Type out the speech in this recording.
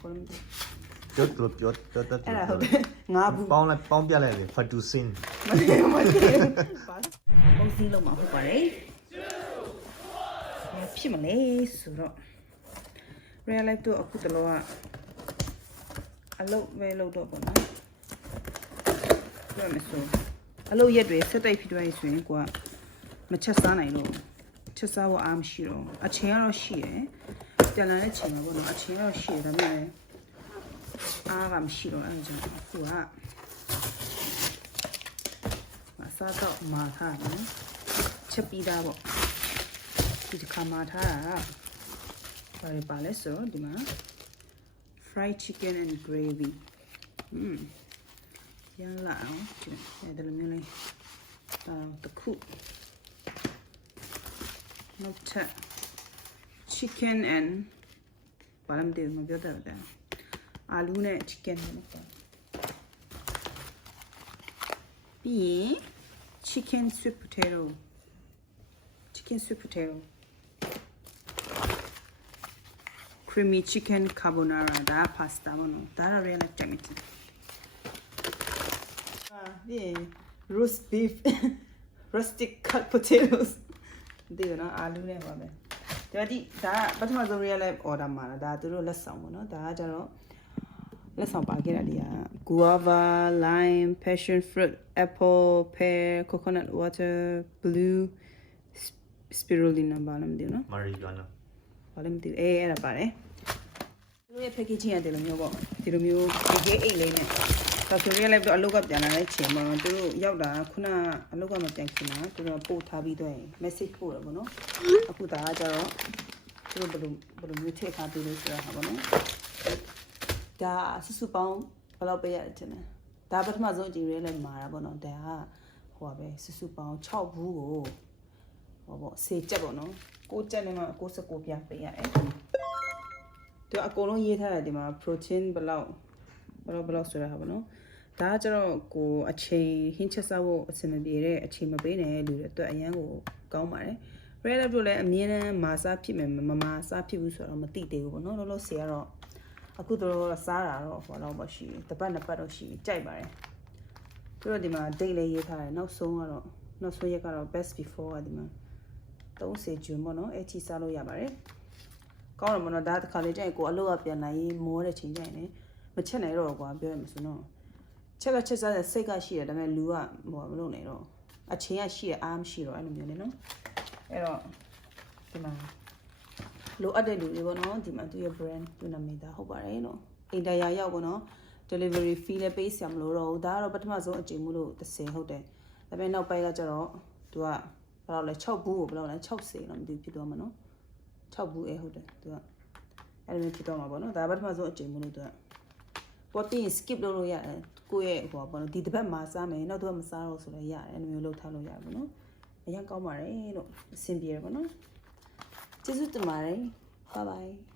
ခေါ်လို့ ပြောတော့အဲ့ဒါဟုတ်တယ်ငါဘူး ပေါင်းပြလိုက်တယ်ဖတ်တူစင်း မသိပါပုံစင်းလုံးမှာဟုတ်ပါတယ်ဖြစ်မလဲဆိုတော့ real life တော့အခုတလောကအလုပ်ပဲလုပ်တော့ပေါ့နော်ပြောမယ်ဆိုအလုပ်ရက်တွေစက်တိုက်ဖြစ်သွားပြီဆိုရင်ကိုကမချက်စားနိုင်တော့ချက်စားဖို့အားမရှိတော့အချိန်ကတော့ရှိတယ်ပြန်လာတဲ့ချိန်မှာပေါ့နော်အချိန်ကတော့ရှိတယ်ဒါပေမဲ့အားကမရှိတော့အဲ့ဒါကြောင့်အခုကစားတော့မာထားတယ်ချက်ပြီးသားပေါ့ဒီတစ်ခါမာထားတာဘာလဲပါလဲဆိုတော့ဒီမှာ fried chicken and gravy ရလာအောင်ဒီလိုမျိုးလေးတခုနောက်ထပ် chicken and ဘာလဲမသိဘူးမပြောတတ်ဘူးအာလူနဲ့ chicken နဲ့ပေါ့ပြီးရင် chicken sweet potato creamy chicken carbonara ဒါ pasta ပေါ့နော်ဒါတော့ real life တက်မယ်ဒီ roast beef rustic cut potatoes ဒီကတော့အာလူနဲ့ပါပဲဒါပထမဆုံး real life order မှာဒါသူတို့လက်ဆောင်ပေါ့နော်ဒါကကျတော့လက်ဆောင်ပါခဲ့တာတွေက guava lime passion fruit apple pear coconut water blue spirulina ဘာလဲမသိဘူးနော် marijuana ဘာလဲမသိဘူးအဲ့ဒါပါတယ်သူတို့ရဲ့ packaging ရတယ်လို့မျိုးပေါ့ဒီလိုမျိုး PK8 လေးနဲ့ဒါဆိုရင်လည်းတော့အလုပ်ကပြန်လာတဲ့ချိန်မှာသူတို့ရောက်တာခုနအလုပ်ကမပြန်ခင်မှာသူတို့ပို့ထားပြီးတော့ message ပို့တယ်ပေါ့နော်အခုဒါကကျတော့သူတို့ဘယ်လိုမျိုးထည့်ထားပြီးလို့ဆိုတာဟာပေါ့နော်ဒါစုပေါင်းဘယ်လောက်ပေးရတယ်တင်လဲဒါပထမဆုံးအကြည့်ရဲလည်းမှာတာပေါ့နော်ဒါကဟိုပါပဲစုပေါင်း6ဘူးကိုဟောပေါ့စေချက်ပေါ့နော်6ချက်နဲ့မှ69ပြပေးရတယ်သူအကုန်လုံးရေးထားတယ်ဒီမှာ protein ဘယ်လောက်ဆိုတာဟာပေါ့နော်ဒါကကျတော့ကိုအချိန်ဟင်းချက်စားဖို့အဆင်မပြေတဲ့အချိန်မပေးနိုင်တဲ့လူတွေအတွက်အရန်ကိုကောင်းပါတယ် real life တို့လည်းအမြဲတမ်းမာစားဖြစ်မယ်မမာစားဖြစ်ဘူးဆိုတော့မသိသေးဘူးပေါ့နော်လောလောဆယ်ကတော့အခုတော့စားတာတော့ဟောတော့ရှိတယ်တစ်ပတ်နှစ်ပတ်တော့ရှိပြီကြိုက်ပါတယ်သူတို့ဒီမှာ date လေးရေးထားတယ်နောက်ဆုံးရက်ကတော့ best before ကဒီမှာ30 June ပေါ့နော်အဲ့ချီစားလို့ရပါတယ်ကောင်းတယ်မနော်ဒါတစ်ခါလေးကြိုက်ကိုအလုပ်ကပြန်လာရေးမောတဲ့ချိန်ကြိုက်နေမချက်နိုင်တော့ကွာပြောရမှာဆိုတော့ချက်စားတဲ့စိတ်ကရှိတယ်ဒါပေမဲ့လူကဟိုမလုပ်နိုင်တော့အချိန်ကရှိတယ်အားမရှိတော့အဲ့လိုမျိုးလေနော်အဲ့တော့ဒီမှာလိုအပ်တဲ့လူတွေပေါ့နော်ဒီမှာသူရဲ့ brand သူနာမည်ဒါဟုတ်ပါတယ်နော်အိမ်တရားရောက်ပေါ့နော် delivery fee လည်းပေးစရာမလိုတော့ဘူးဒါကတော့ပထမဆုံးအချိန်မှုလို့30ဟုတ်တယ်ဒါပေမဲ့နောက်ပိုင်းကကျတော့သူကဘယ်လောက်လဲ6ဘူးကိုဘယ်လောက်လဲ60တော့မသိဖြစ်သွားမှာနော်6ဘူးဟုတ်တယ်သူကအဲ့လိုဖြစ်သွားမှာပေါ့နော်ဒါပထမဆုံးအချိန်မှုလို့သူကပေါ်တင် skip လုပ်လို့ရတယ်ကိုယ့်ရဲ့ဟိုပေါ့နော်ဒီတစ်ပတ်မှာစားမယ်နောက်တစ်ပတ်မစားတော့ဆိုလည်းရတယ်အဲ့လိုမျိုးလုပ်ထားလို့ရတယ်ပေါ့နော်အရင်ကောင်းပါတယ်လို့အဆင်ပြေတယ်ပေါ့နော်ကျေးဇူးတင်ပါတယ် bye bye